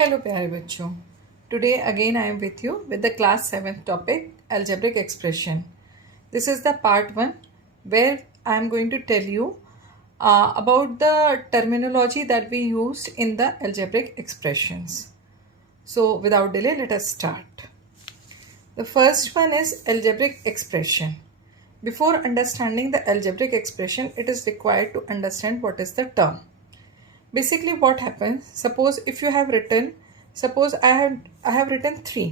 Hello प्यारे बच्चों, today again I am with you with the class 7th topic algebraic expression. This is the part 1 where I am going to tell you about the terminology that we used in the algebraic expressions. So without delay, let us start. The first one is algebraic expression. Before understanding the algebraic expression, it is required to understand what is the term. Basically what happens, suppose if you have written, suppose I have written 3.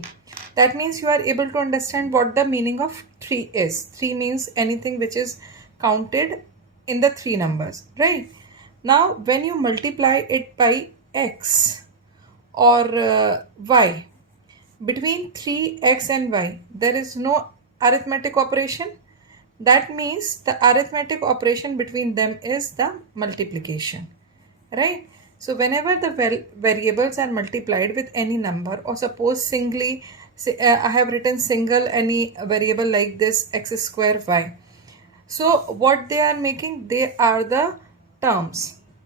That means you are able to understand what the meaning of 3 is. 3 means anything which is counted in the 3 numbers, right? Now when you multiply it by x or y, between 3x and y there is no arithmetic operation. That means the arithmetic operation between them is the multiplication, right? So whenever the variables are multiplied with any number, or suppose singly, I have written single any variable like this x square y. So what they are making, they are the terms,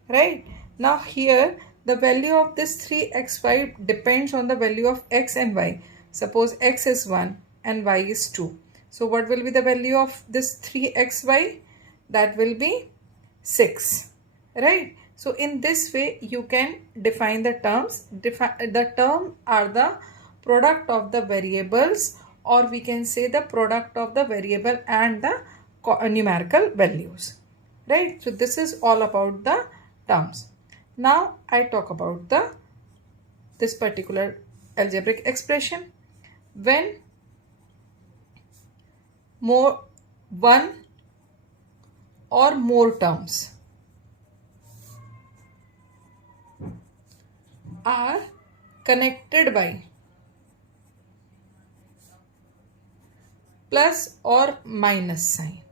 right? Now here the value of this 3xy depends on the value of x and y. Suppose x is 1 and y is 2. So what will be the value of this 3xy? That will be 6, right? So in this way you can define the terms. The term are the product of the variables, or we can say the product of the variable and the numerical values, right? So this is all about the terms. Now I talk about this particular algebraic expression. When one or more terms are connected by plus or minus sign,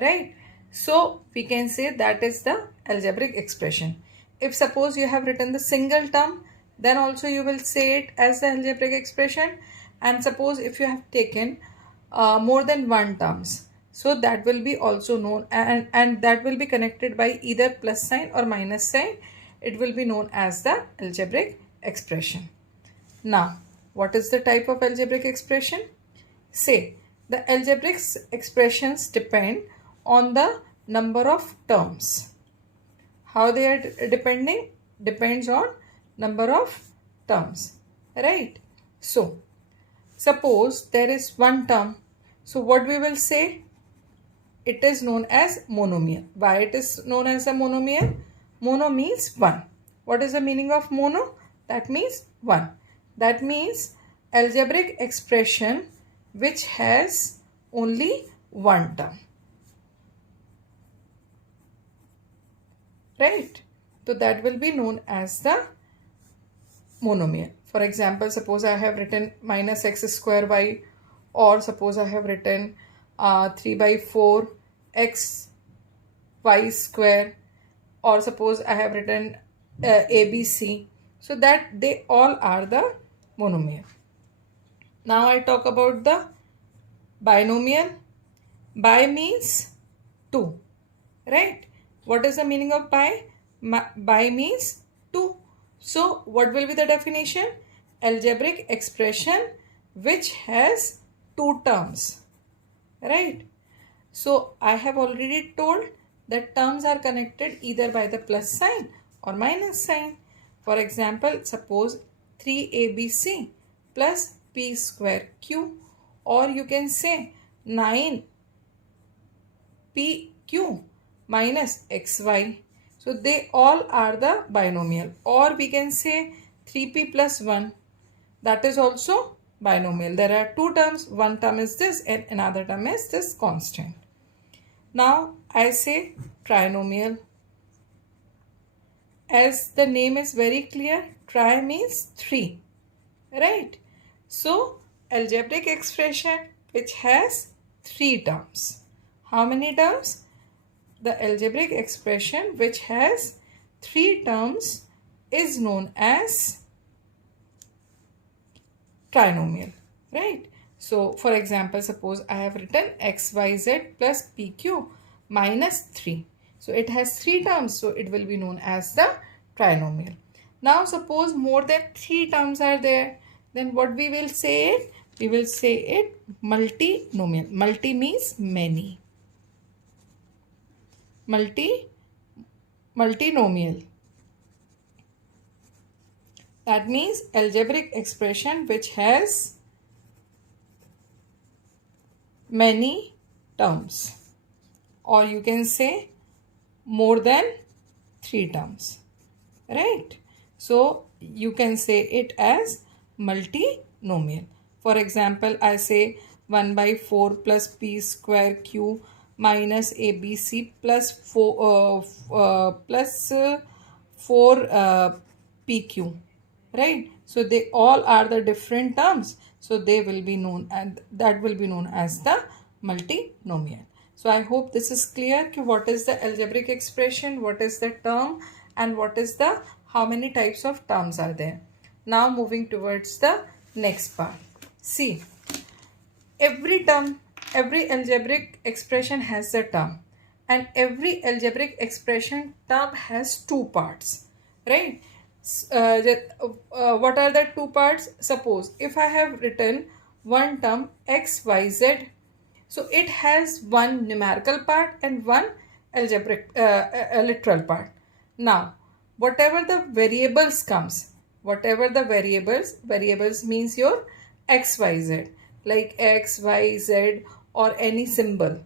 right? So we can say that is the algebraic expression. If suppose you have written the single term, then also you will say it as the algebraic expression. And suppose if you have taken more than one terms, so that will be also known, and that will be connected by either plus sign or minus sign. It will be known as the algebraic expression. Now, what is the type of algebraic expression? Say, the algebraic expressions depend on the number of terms. How they are depending? Depends on number of terms, right? So, suppose there is one term. So, what we will say? It is known as monomial. Why it is known as a monomial? Mono means 1. What is the meaning of mono? That means 1. That means algebraic expression which has only one term, right? So that will be known as the monomial. For example, suppose I have written minus x square y, or suppose I have written 3 by 4 x y square, or suppose I have written ABC. So that they all are the monomial. Now I talk about the binomial. Bi means 2, right? What is the meaning of bi? Bi means 2. So what will be the definition? Algebraic expression which has 2 terms, right? So I have already told that terms are connected either by the plus sign or minus sign. For example, suppose 3abc plus p square q, or you can say 9pq minus xy. So they all are the binomial. Or we can say 3p plus 1. That is also binomial. There are 2 terms. One term is this and another term is this constant. Now I say trinomial. As the name is very clear, tri means 3, right? So algebraic expression which has 3 terms. How many terms? The algebraic expression which has 3 terms is known as trinomial, right? So for example, suppose I have written xyz plus pq minus 3. So it has 3 terms, so it will be known as the trinomial. Now suppose more than 3 terms are there, then what we will say it? We will say it multinomial. Multi means many. Multinomial. That means algebraic expression which has many terms, or you can say more than 3 terms, right? So you can say it as multinomial. For example, I say 1 by 4 plus p square q minus abc plus 4 pq, right? So they all are the different terms, so they will be known, and that will be known as the multinomial. So I hope this is clear कि what is the algebraic expression, what is the term, and what is the how many types of terms are there. Now moving towards the next part. See, every term, every algebraic expression has a term, and every algebraic expression term has two parts, right? What are the two parts? Suppose if I have written one term xyz, so it has one numerical part and one algebraic literal part. Now whatever the variables comes, whatever the variables means your xyz, like x y z or any symbol,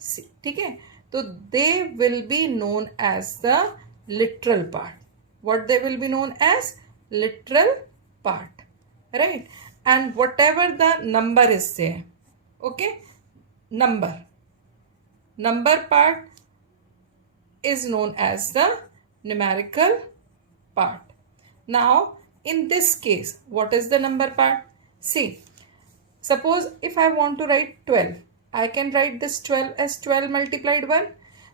ठीक है, तो they will be known as the literal part. What they will be known as? Literal part, right? And whatever the number is there, okay, number part is known as the numerical part. Now in this case, what is the number part? See, suppose if I want to write 12, I can write this 12 as 12 multiplied 1.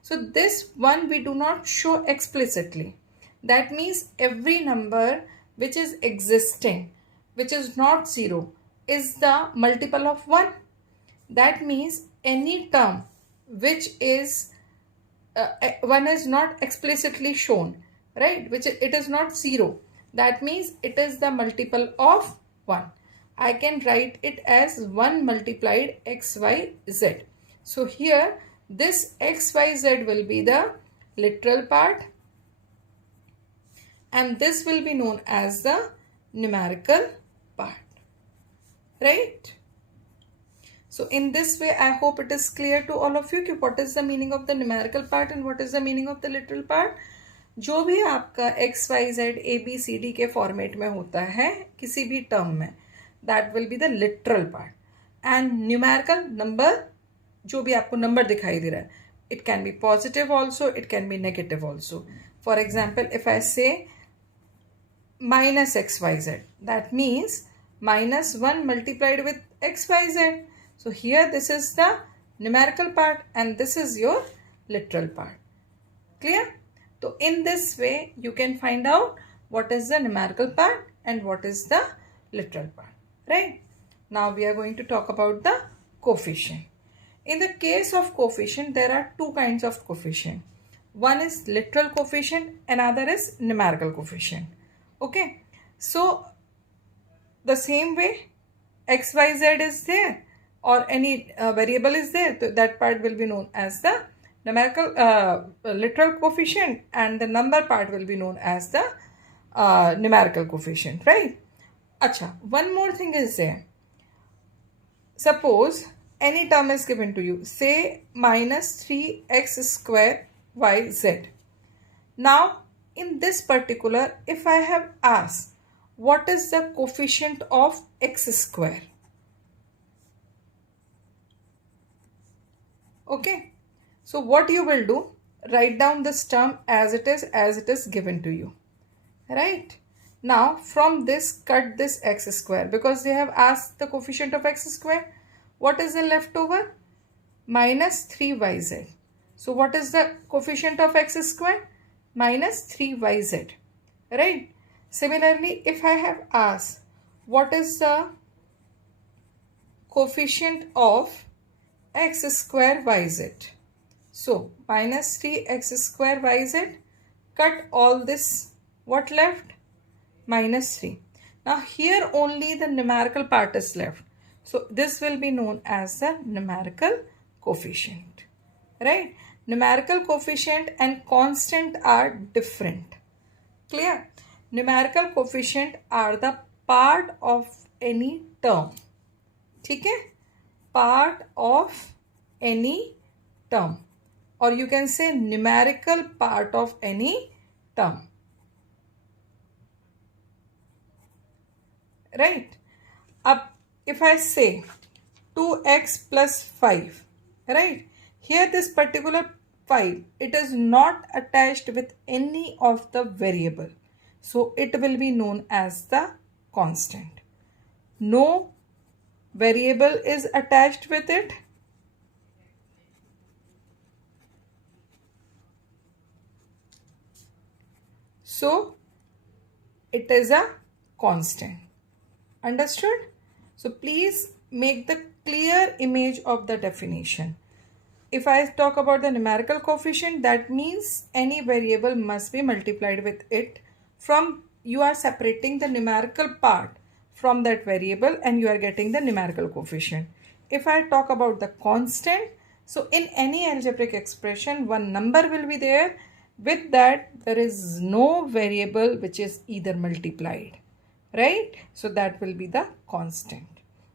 So this 1 we do not show explicitly. That means every number which is existing, which is not 0, is the multiple of 1. That means any term which is 1 is not explicitly shown, right? Which it is not 0. That means it is the multiple of 1. I can write it as 1 multiplied xyz. So here this xyz will be the literal part, and this will be known as the numerical part, right? So in this way, I hope it is clear to all of you कि what is the meaning of the numerical part and what is the meaning of the literal part. जो भी आपका x, y, z, a, b, c, d के format में होता है किसी भी टर्म में, that will be the literal part. And numerical number, जो भी आपको नंबर दिखाई दे रहा है, it can be positive also, it can be negative also. For example, if I say minus xyz, that means minus 1 multiplied with xyz. So here this is the numerical part and this is your literal part. Clear? So in this way you can find out what is the numerical part and what is the literal part, right? Now we are going to talk about the coefficient. In the case of coefficient, there are two kinds of coefficient. One is literal coefficient, another is numerical coefficient. Okay, so the same way xyz is there or any variable is there, so that part will be known as the numerical literal coefficient, and the number part will be known as the numerical coefficient, right? Acha, one more thing is there. Suppose any term is given to you, say minus 3x square yz. Now in this particular, if I have asked what is the coefficient of x square, okay, so what you will do, write down this term as it is given to you, right? Now from this cut this x square, because they have asked the coefficient of x square. What is the leftover? Minus 3yz. So what is the coefficient of x square? Minus 3yz, right? Similarly, if I have asked what is the coefficient of x square yz, so minus 3x square yz, cut all this, what left? minus 3. Now here only the numerical part is left. So this will be known as the numerical coefficient. Right? Numerical coefficient and constant are different. Clear? Numerical coefficient are the part of any term. ठीक है? Part of any term, or you can say numerical part of any term. Right? Up, if I say 2x plus 5, right? Here this particular 5, it is not attached with any of the variable. So it will be known as the constant. No variable is attached with it. So it is a constant. Understood? So please make the clear image of the definition. If I talk about the numerical coefficient, that means any variable must be multiplied with it. From you are separating the numerical part from that variable and you are getting the numerical coefficient. If I talk about the constant, so in any algebraic expression, one number will be there. With that, there is no variable which is either multiplied, right? So that will be the constant.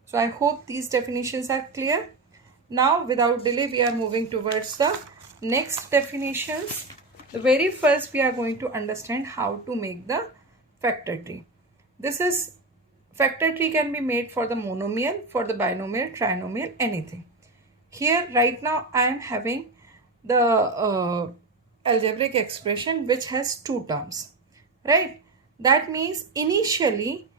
So I hope these definitions are clear. Now without delay, we are moving towards the next definitions. The very first, we are going to understand how to make the factor tree. This is factor tree can be made for the monomial, for the binomial, trinomial, anything. Here right now I am having the algebraic expression which has two terms, right? That means initially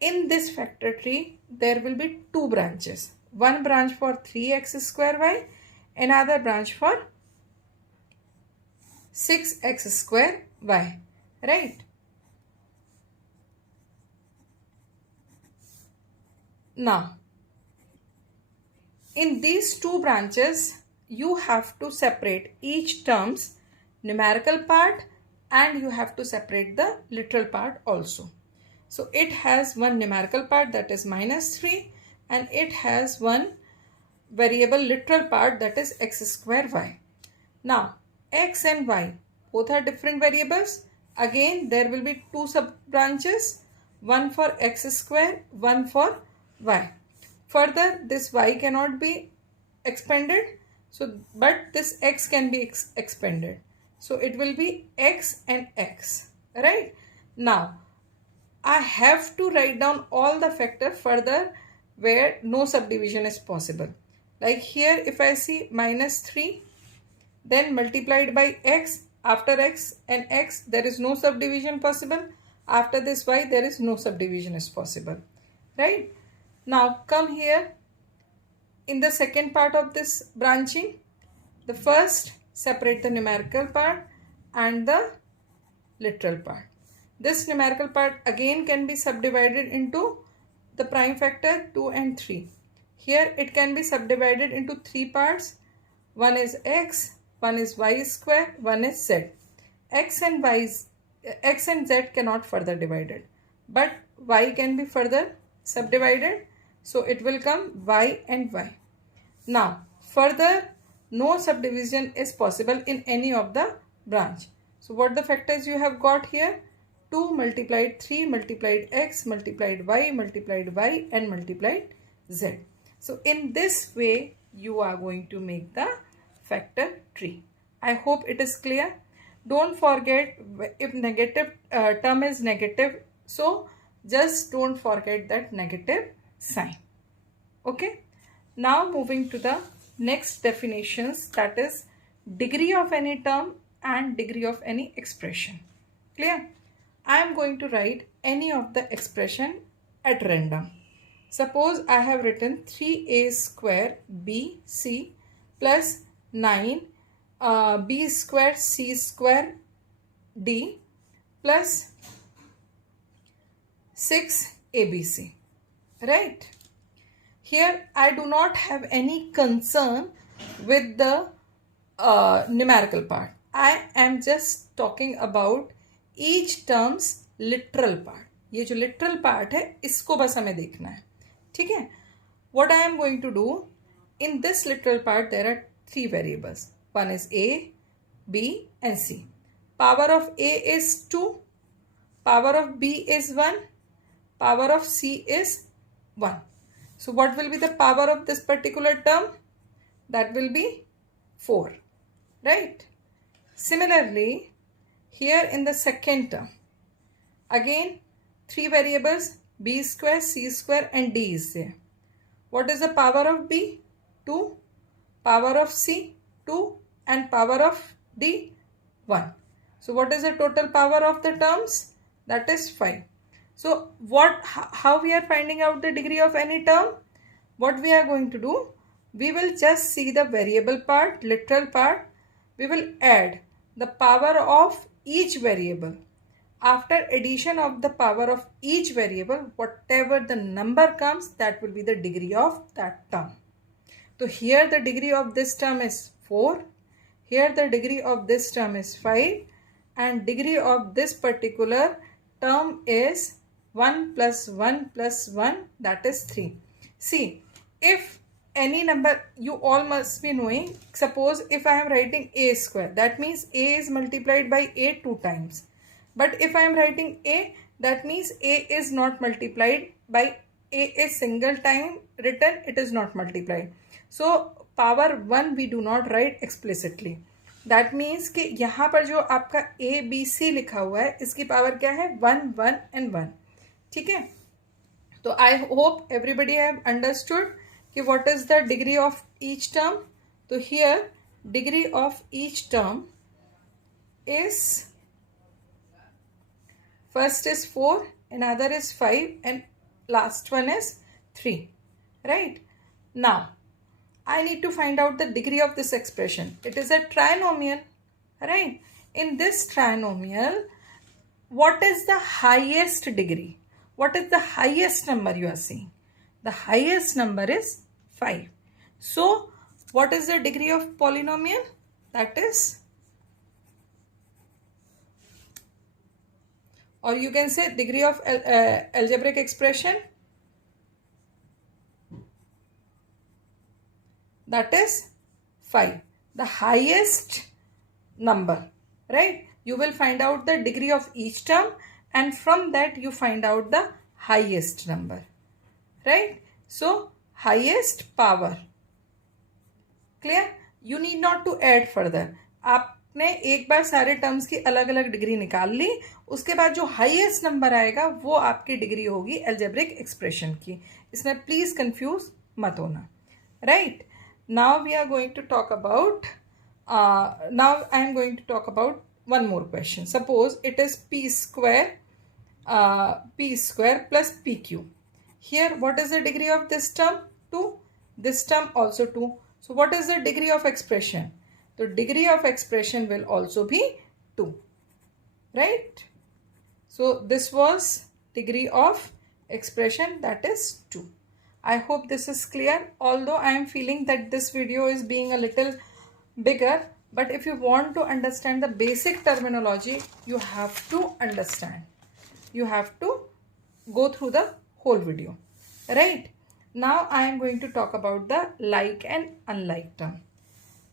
in this factor tree there will be two branches. One branch for 3x square y, another branch for 6x square y, right? Now, in these two branches, you have to separate each term's numerical part and you have to separate the literal part also. So it has one numerical part, that is minus 3, and it has one variable literal part, that is x square y. Now x and y both are different variables. Again there will be two sub branches, one for x square, one for y. Further, this y cannot be expanded, so but this x can be expanded. So it will be x and x, right? Now I have to write down all the factor further where no subdivision is possible. Like here, if I see minus 3, then multiplied by x, after x and x, there is no subdivision possible. After this y, there is no subdivision is possible, right? Now come here in the second part of this branching. The first, separate the numerical part and the literal part. This numerical part again can be subdivided into the prime factor 2 and 3. Here it can be subdivided into three parts. One is x, one is y square, one is z. X and z cannot further divided, but y can be further subdivided. So it will come y and y. Now further, no subdivision is possible in any of the branch. So what the factors you have got here? 2 multiplied 3 multiplied x multiplied y and multiplied z. So in this way you are going to make the factor tree. I hope it is clear. Don't forget, if negative term is negative, so just don't forget that negative sign. Okay. Now moving to the next definitions, that is degree of any term and degree of any expression. Clear? I am going to write any of the expression at random. Suppose I have written 3a square bc plus 9 b square c square d plus 6 abc, right? Here I do not have any concern with the numerical part. I am just talking about each term's literal part. ये जो literal part है इसको बस हमें देखना है. ठीक है. What I am going to do in this literal part, there are three variables. One is A, B and C. Power of A is 2, power of B is 1, power of C is 1. So what will be the power of this particular term? That will be 4, right? Similarly, here in the second term, again 3 variables, B square, C square and D is there. What is the power of B? 2, power of C 2 and power of D 1. So what is the total power of the terms? That is 5. So how we are finding out the degree of any term? What we are going to do? We will just see the variable part, literal part. We will add the power of each variable. After addition of the power of each variable, whatever the number comes, that will be the degree of that term. So here the degree of this term is 4. Here the degree of this term is 5. And degree of this particular term is 1 plus 1 plus 1, that is 3. See, if any number, you all must be knowing, suppose if I am writing a square, that means a is multiplied by a 2 times. But if I am writing a, that means a is not multiplied by a single time written, it is not multiplied. So power 1 we do not write explicitly. That means कि यहाँ पर जो आपका a b c लिखा हुआ है, इसकी power क्या है? 1 1 and 1. ठीक है. तो I hope everybody have understood कि what is the degree of each term. तो here degree of each term is, first is 4, another is 5 and last one is 3. Right? Now I need to find out the degree of this expression. It is a trinomial. Right? In this trinomial, what is the highest degree? What is the highest number you are seeing? The highest number is 5. So what is the degree of polynomial? That is, or you can say degree of algebraic expression, that is 5. The highest number, right? You will find out the degree of each term and from that you find out the highest number, right? So highest power. Clear? You need not to add further. आपने एक बार सारे terms की अलग अलग degree निकाल ली, उसके बाद जो हाईएस्ट नंबर आएगा वो आपकी डिग्री होगी एल्जेब्रिक एक्सप्रेशन की. इसमें प्लीज कंफ्यूज मत होना. Right. Now we are going to talk about, now I am going to talk about one more question. Suppose it is p square plus pq. Here what is the degree of this term? 2. This term also 2. So what is the degree of expression? The degree of expression will also be 2. Right? So this was degree of expression, that is 2. I hope this is clear, although I am feeling that this video is being a little bigger, but if you want to understand the basic terminology, you have to understand. You have to go through the whole video. Right? Now I am going to talk about the like and unlike term.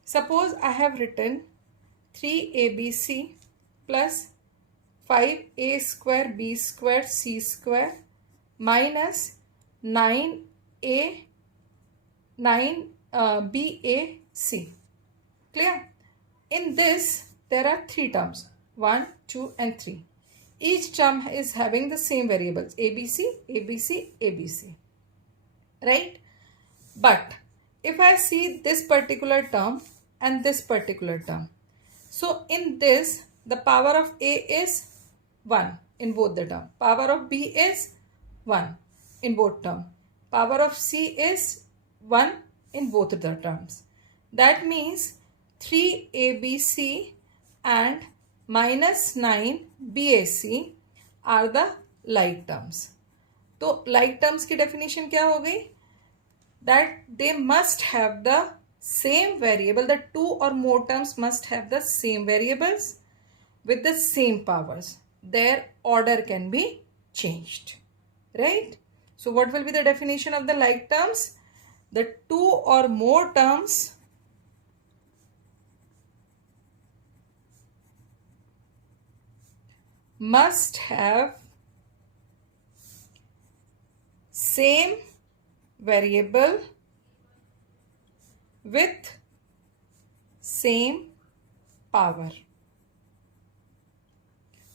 Suppose I have written 3abc plus 5a square b square c square minus 9bac. Clear? In this there are 3 terms, 1, 2 and 3. Each term is having the same variables, abc, abc, abc. Right? But if I see this particular term and this particular term, so in this the power of a is 1 in both the term, power of b is 1 in both term, power of c is 1 in both the terms. That means 3abc and minus 9bac are the like terms. तो like terms की definition क्या हो गई? That they must have the same variable, the 2 or more terms must have the same variables with the same powers. their order can be changed, right? So what will be the definition of the like terms? The two or more terms must have same variable with same power.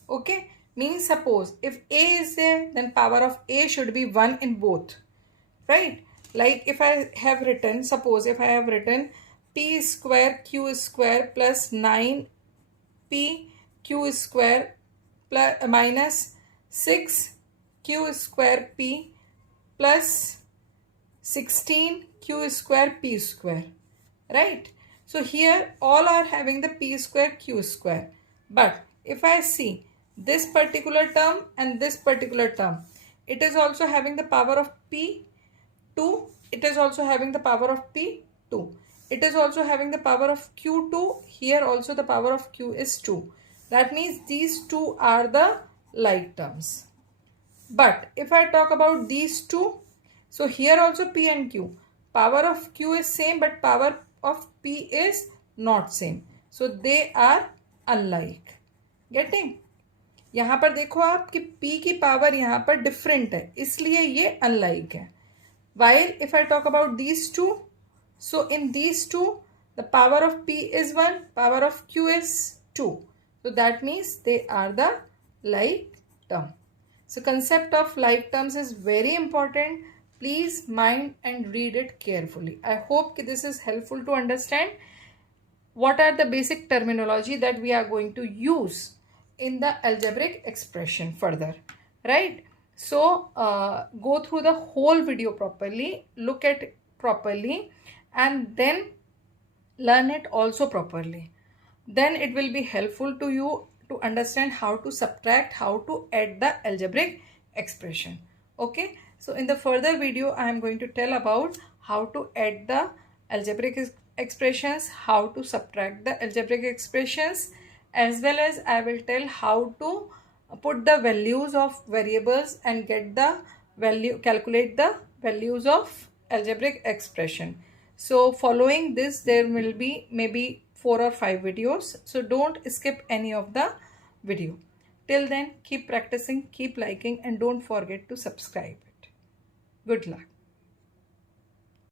Okay, means suppose if A is there, then power of A should be 1 in both, right? Like if I have written, suppose if I have written P square Q square plus 9P Q square plus minus 6 Q square P plus 16 Q square P square, right? So here all are having the P square Q square, but if I see this particular term and this particular term, it is also having the power of P2, it is also having the power of P2, it is also having the power of Q2, here also the power of Q is 2. That means these two are the like terms. But if I talk about these two, so here also P and Q, power of Q is same but power of P is not same. So they are unlike. Getting? यहाँ पर देखो आप कि P की power यहाँ पर different है, इसलिए ये अनलाइक है. While if I talk about these two, so in these two the power of P is 1, power of Q is 2. So that means they are the like term. So concept of like terms is very important. Please mind and read it carefully. I hope this is helpful to understand what are the basic terminology that we are going to use in the algebraic expression further, right? So go through the whole video properly, look at it properly, and then learn it also properly. Then it will be helpful to you to understand how to subtract, how to add the algebraic expression. Okay, so in the further video I am going to tell about how to add the algebraic expressions, how to subtract the algebraic expressions, as well as I will tell how to put the values of variables and get the value, calculate the values of algebraic expression. So following this there will be maybe 4 or 5 videos, so don't skip any of the video. Till then, keep practicing, keep liking, and don't forget to subscribe it. Good luck.